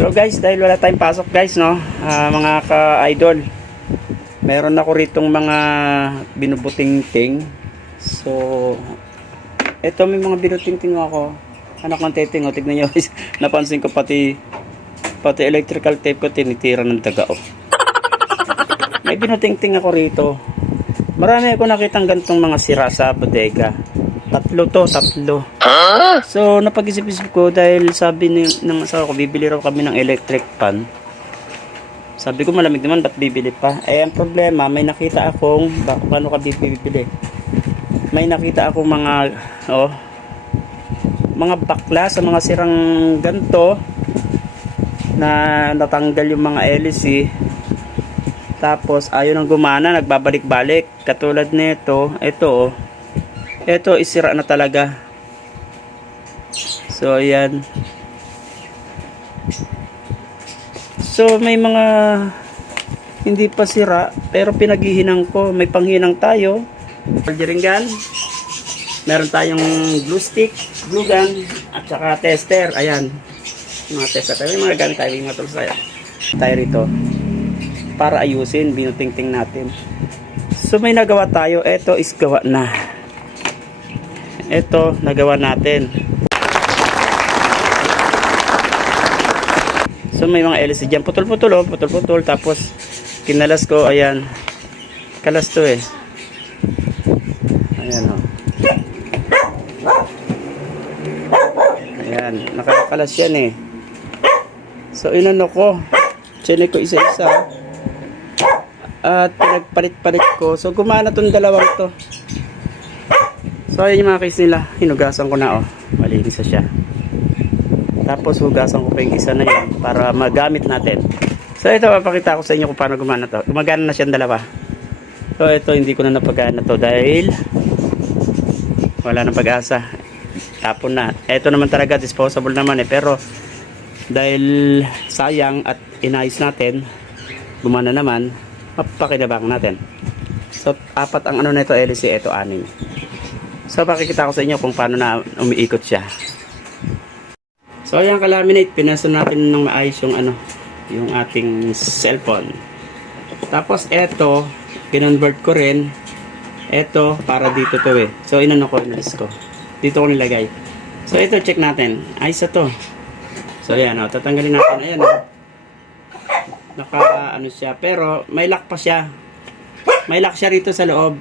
Hello guys, dahil wala tayong pasok guys, no? Ah, mga ka-idol. Meron ako ritong mga binubuting-ting. So, eto may mga binuting-ting ako. Anak ng teting, oh, tignan nyo guys. Napansin ko pati pati electrical tape ko tinitira ng daga, oh. May binuting-ting ako rito. Marami ako nakitang gantong mga sira sa bodega. Tatlo to, tatlo. So, napag-isip-isip ko dahil sabi ni, ng asawa ko, bibili raw kami ng electric pan. Sabi ko, malamig naman, ba't bibili pa? Eh, ang problema, may nakita akong, ba, paano ka bibili? May nakita akong mga, oh, mga bakla sa mga sirang ganto na natanggal yung mga LC tapos ayaw nang gumana nagbabalik-balik katulad nito ito oh ito isira na talaga So, ayan. So, may mga hindi pa sira, pero pinaghihinang ko. May panghinang tayo. Soldering gun. Meron tayong glue stick, glue gun, at saka tester. Ayan. Mga tester tayo. May mga gamit tayo. May mga tools tayo. Tayo rito. Para ayusin, binutingting natin. So, may nagawa tayo. Ito is gawa na. Ito, nagawa natin. So may mga LC dyan. Putol-putol oh. Putol-putol. Tapos kinalas ko. Ayan. Kalas to eh. Ayan oh. Ayan. Nakakalas yan eh. So inano ko. Chinek ko isa-isa. At pinagpalit-palit ko. So gumana tong dalawang to. So ayan yung mga case nila. Hinugasan ko na oh. Malinis na siya. Tapos hugasan ko pa yung isa na yun para magamit natin. So ito papakita ko sa inyo kung paano gumana to. Gumagana na siyang dalawa. So ito hindi ko na napagana to dahil wala nang pag-asa. Tapon na. Ito naman talaga disposable naman eh pero dahil sayang at inayos natin gumana naman mapakinabang natin. So apat ang ano nito LC ito anim. So pakikita ko sa inyo kung paano na umiikot siya. So ayan kalaminate, pinasa natin ng maayos yung ano, yung ating cellphone. Tapos eto, kinonvert ko rin. Eto, para dito to eh. So inano ko, inalis ko. Dito ko nilagay. So ito, check natin. Ayos to. So ayan, oh, tatanggalin natin. Ayan, oh. Naka, ano siya. Pero, may lock pa siya. May lock siya rito sa loob.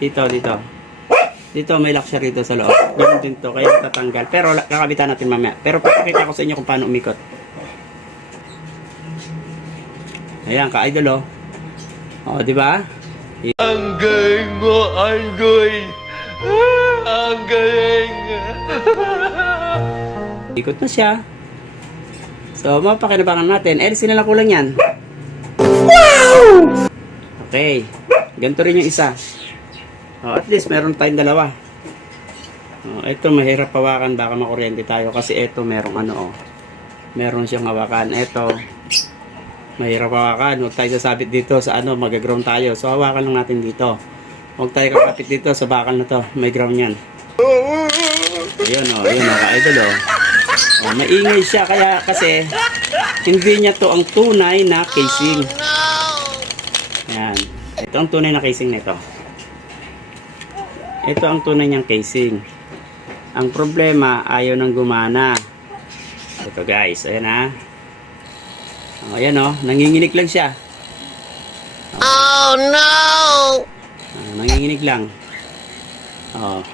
Dito, dito. Dito may siya rito sa loob. Ganun din to, kaya tatanggal. Pero kakabitan natin mamaya. Pero papakita ko sa inyo kung paano umikot. Ayan, ka-idol oh. Oh, di ba? Ang galing mo, Angoy! Ang galing! Ikot na siya. So, mapakinabangan natin. LC na lang kulang yan. Okay. Ganito rin yung isa. Oh, at least meron tayong dalawa. Oh, ito mahirap hawakan baka makuryente tayo kasi ito merong ano oh. Meron siyang hawakan. Ito mahirap hawakan. Huwag tayo sasabit dito sa ano, mag-ground tayo. So hawakan lang natin dito. Huwag tayo kakapit dito sa bakal na to. May ground yan. Ayun oh, ayun oh, ka-idol oh. Oh, maingay siya kaya kasi hindi niya to ang tunay na casing. Yan. Ito ang tunay na casing nito. Ito ang tunay niyang casing. Ang problema, ayaw nang gumana. Ito guys, ayan ha. Oh, ayan oh, nanginginig lang siya. Oh no! Ah, nanginginig lang. Oh.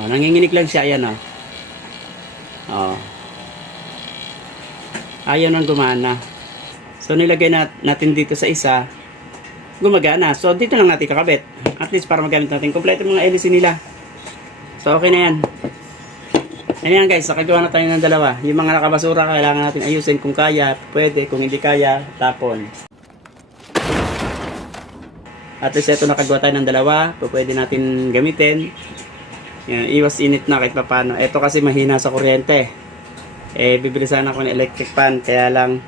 Oh, nanginginig lang siya, ayan oh. Oh. Ayaw nang gumana. So nilagay nat natin dito sa isa, gumagana. So dito lang natin kakabit. At least para magamit natin. Kompleto mga LC nila. So okay na yan. Yan yan guys, nakagawa na tayo ng dalawa. Yung mga nakabasura kailangan natin ayusin kung kaya, pwede, kung hindi kaya, tapon. At least ito nakagawa tayo ng dalawa, pwede natin gamitin. Yan, iwas init na kahit papano. Ito kasi mahina sa kuryente. Eh, bibili sana ako ng electric fan, kaya lang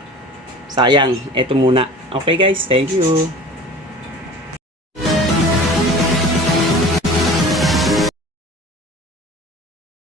sayang. Ito muna. Okay guys, thank you.